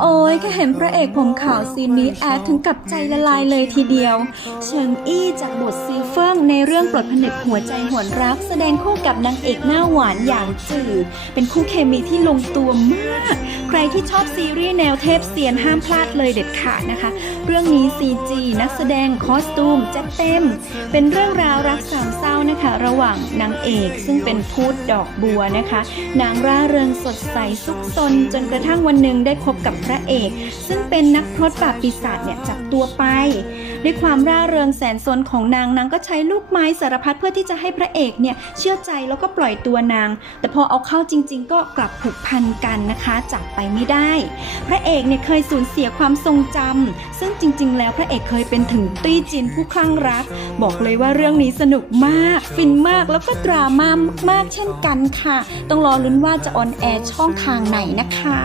โอ้ยแค่เห็นพระเอกผมขาวซีนนี้แอดถึงกับใจละลายเลยทีเดียวเฉิงอี้จากบทซีเฟิงในเรื่องปลดผนึกหัวใจหวนรัก แสดงคู่กับนางเอกหน้าหวานอย่างจือเป็นคู่เคมีที่ลงตัวมาก ใครที่ชอบซีรีส์แนวเทพเซียนห้ามพลาดเลยเด็ดขาดนะคะ เรื่องนี้ CG นักแสดงคอสตูมจัดเต็ม เป็นเรื่องราวรักสามเศร้า นะคะ ระหว่างนางเอกซึ่งเป็นพูดดอกบัวนะคะ นางร่าเริงสดใสซุกซนจนกระทั่งวันหนึ่งได้พบกับพระเอก ซึ่งเป็นนักพรตปราบปีศาจเนี่ยจับตัวไป ด้วยความร่าเริงแสนสนของนางนางก็ใช้ลูกไม้สารพัดเพื่อที่จะให้พระเอกเนี่ยเชื่อใจแล้วก็ปล่อยตัวนาง แต่พอเอาเข้าจริง ๆ ก็กลับผูกพันกันนะคะจากไปไม่ได้ พระเอกเนี่ยเคยสูญเสียความทรงจำซึ่งจริง ๆ แล้วพระเอกเคยเป็นถึงตี้จินผู้คลั่งรัก บอกเลยว่าเรื่องนี้สนุกมากฟินมากแล้วก็ดราม่ามากๆเช่นกันค่ะ ต้องรอลุ้นว่าจะออนแอร์ช่องทางไหนนะคะ